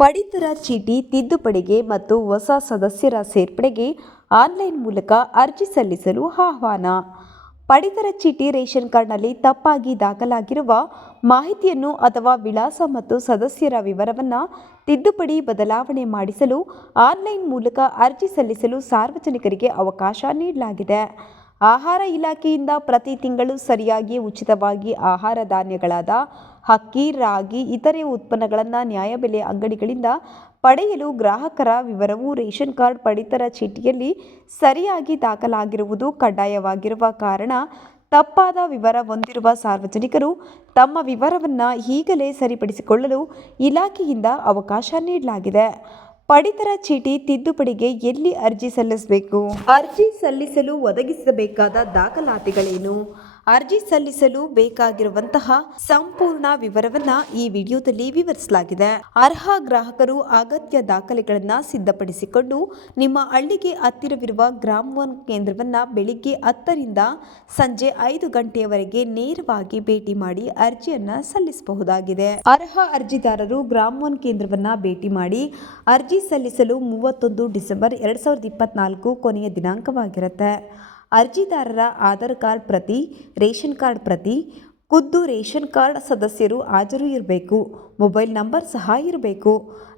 ಪಡಿತರ ಚೀಟಿ ತಿದ್ದುಪಡಿಗೆ ಮತ್ತು ಹೊಸ ಸದಸ್ಯರ ಸೇರ್ಪಡೆಗೆ ಆನ್ಲೈನ್ ಮೂಲಕ ಅರ್ಜಿ ಸಲ್ಲಿಸಲು ಆಹ್ವಾನ. ಪಡಿತರ ಚೀಟಿ ರೇಷನ್ ಕಾರ್ಡ್ನಲ್ಲಿ ತಪ್ಪಾಗಿ ದಾಖಲಾಗಿರುವ ಮಾಹಿತಿಯನ್ನು ಅಥವಾ ವಿಳಾಸ ಮತ್ತು ಸದಸ್ಯರ ವಿವರವನ್ನು ತಿದ್ದುಪಡಿ ಬದಲಾವಣೆ ಮಾಡಿಸಲು ಆನ್ಲೈನ್ ಮೂಲಕ ಅರ್ಜಿ ಸಲ್ಲಿಸಲು ಸಾರ್ವಜನಿಕರಿಗೆ ಅವಕಾಶ ನೀಡಲಾಗಿದೆ. ಆಹಾರ ಇಲಾಖೆಯಿಂದ ಪ್ರತಿ ತಿಂಗಳು ಸರಿಯಾಗಿ ಉಚಿತವಾಗಿ ಆಹಾರ ಧಾನ್ಯಗಳಾದ ಅಕ್ಕಿ, ರಾಗಿ, ಇತರೆ ಉತ್ಪನ್ನಗಳನ್ನು ನ್ಯಾಯಬೆಲೆ ಅಂಗಡಿಗಳಿಂದ ಪಡೆಯಲು ಗ್ರಾಹಕರ ವಿವರವು ರೇಷನ್ ಕಾರ್ಡ್ ಪಡಿತರ ಚೀಟಿಯಲ್ಲಿ ಸರಿಯಾಗಿ ದಾಖಲಾಗಿರುವುದು ಕಡ್ಡಾಯವಾಗಿರುವ ಕಾರಣ ತಪ್ಪಾದ ವಿವರ ಹೊಂದಿರುವ ಸಾರ್ವಜನಿಕರು ತಮ್ಮ ವಿವರವನ್ನು ಈಗಲೇ ಸರಿಪಡಿಸಿಕೊಳ್ಳಲು ಇಲಾಖೆಯಿಂದ ಅವಕಾಶ ನೀಡಲಾಗಿದೆ. ಪಡಿತರ ಚೀಟಿ ತಿದ್ದುಪಡಿಗೆ ಎಲ್ಲಿ ಅರ್ಜಿ ಸಲ್ಲಿಸಬೇಕು? ಅರ್ಜಿ ಸಲ್ಲಿಸಲು ಒದಗಿಸಬೇಕಾದ ದಾಖಲಾತಿಗಳೇನು? ಅರ್ಜಿ ಸಲ್ಲಿಸಲು ಬೇಕಾಗಿರುವಂತಹ ಸಂಪೂರ್ಣ ವಿವರವನ್ನ ಈ ವಿಡಿಯೋದಲ್ಲಿ ವಿವರಿಸಲಾಗಿದೆ. ಅರ್ಹ ಗ್ರಾಹಕರು ಅಗತ್ಯ ದಾಖಲೆಗಳನ್ನು ಸಿದ್ಧಪಡಿಸಿಕೊಂಡು ನಿಮ್ಮ ಹಳ್ಳಿಗೆ ಹತ್ತಿರವಿರುವ ಗ್ರಾಮ ಒನ್ ಕೇಂದ್ರವನ್ನ ಬೆಳಿಗ್ಗೆ ಹತ್ತರಿಂದ ಸಂಜೆ ಐದು ಗಂಟೆಯವರೆಗೆ ನೇರವಾಗಿ ಭೇಟಿ ಮಾಡಿ ಅರ್ಜಿಯನ್ನ ಸಲ್ಲಿಸಬಹುದಾಗಿದೆ. ಅರ್ಹ ಅರ್ಜಿದಾರರು ಗ್ರಾಮ ಒನ್ ಕೇಂದ್ರವನ್ನ ಭೇಟಿ ಮಾಡಿ ಅರ್ಜಿ ಸಲ್ಲಿಸಲು ಮೂವತ್ತೊಂದು ಡಿಸೆಂಬರ್ ಎರಡ್ ಸಾವಿರದ ಇಪ್ಪತ್ನಾಲ್ಕು ಕೊನೆಯ ದಿನಾಂಕವಾಗಿರುತ್ತೆ. ಅರ್ಜಿದಾರರ ಆಧಾರ್ ಕಾರ್ಡ್ ಪ್ರತಿ ರೇಷನ್ ಕಾರ್ಡ್ ಪ್ರತಿ ಖುದ್ದು ರೇಷನ್ ಕಾರ್ಡ್ ಸದಸ್ಯರು ಹಾಜರು ಇರಬೇಕು, ಮೊಬೈಲ್ ನಂಬರ್ ಸಹ ಇರಬೇಕು.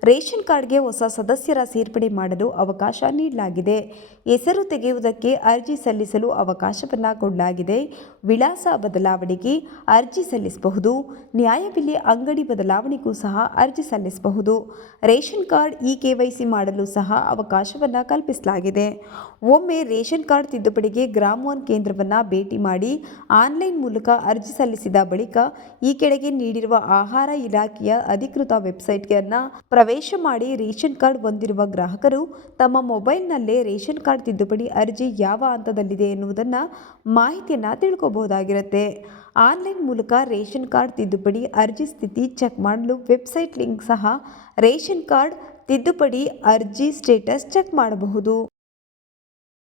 ರೇಷನ್ ಕಾರ್ಡ್ಗೆ ಹೊಸ ಸದಸ್ಯರ ಸೇರ್ಪಡೆ ಮಾಡಲು ಅವಕಾಶ ನೀಡಲಾಗಿದೆ. ಹೆಸರು ತೆಗೆಯುವುದಕ್ಕೆ ಅರ್ಜಿ ಸಲ್ಲಿಸಲು ಅವಕಾಶವನ್ನು ಕೊಡಲಾಗಿದೆ. ವಿಳಾಸ ಬದಲಾವಣೆಗೆ ಅರ್ಜಿ ಸಲ್ಲಿಸಬಹುದು. ನ್ಯಾಯಬೆಲೆ ಅಂಗಡಿ ಬದಲಾವಣೆಗೂ ಸಹ ಅರ್ಜಿ ಸಲ್ಲಿಸಬಹುದು. Ration card E K Y C ಮಾಡಲು ಸಹ ಅವಕಾಶವನ್ನು ಕಲ್ಪಿಸಲಾಗಿದೆ. ಒಮ್ಮೆ ರೇಷನ್ ಕಾರ್ಡ್ ತಿದ್ದುಪಡಿಗೆ ಗ್ರಾಮ ಒನ್ ಕೇಂದ್ರವನ್ನು ಭೇಟಿ ಮಾಡಿ ಆನ್ಲೈನ್ ಮೂಲಕ ಅರ್ಜಿ ಸಲ್ಲಿಸಿದ ಬಳಿಕ ಈ ಕೆಳಗೆ ನೀಡಿರುವ ಆಹಾರ ಇಲಾಖೆಯ ಅಧಿಕೃತ ವೆಬ್ಸೈಟ್ಗಳನ್ನು ಪ್ರವೇಶ ಮಾಡಿ ರೇಷನ್ ಕಾರ್ಡ್ ಹೊಂದಿರುವ ಗ್ರಾಹಕರು ತಮ್ಮ ಮೊಬೈಲ್ನಲ್ಲೇ ರೇಷನ್ ಕಾರ್ಡ್ ತಿದ್ದುಪಡಿ ಅರ್ಜಿ ಯಾವ ಹಂತದಲ್ಲಿದೆ ಎನ್ನುವುದನ್ನು ಮಾಹಿತಿಯನ್ನು ತಿಳ್ಕೋಬಹುದಾಗಿರುತ್ತೆ. ಆನ್ಲೈನ್ ಮೂಲಕ ರೇಷನ್ ಕಾರ್ಡ್ ತಿದ್ದುಪಡಿ ಅರ್ಜಿ ಸ್ಥಿತಿ ಚೆಕ್ ಮಾಡಲು ವೆಬ್ಸೈಟ್ ಲಿಂಕ್ ಸಹ ರೇಷನ್ ಕಾರ್ಡ್ ತಿದ್ದುಪಡಿ ಅರ್ಜಿ ಸ್ಟೇಟಸ್ ಚೆಕ್ ಮಾಡಬಹುದು.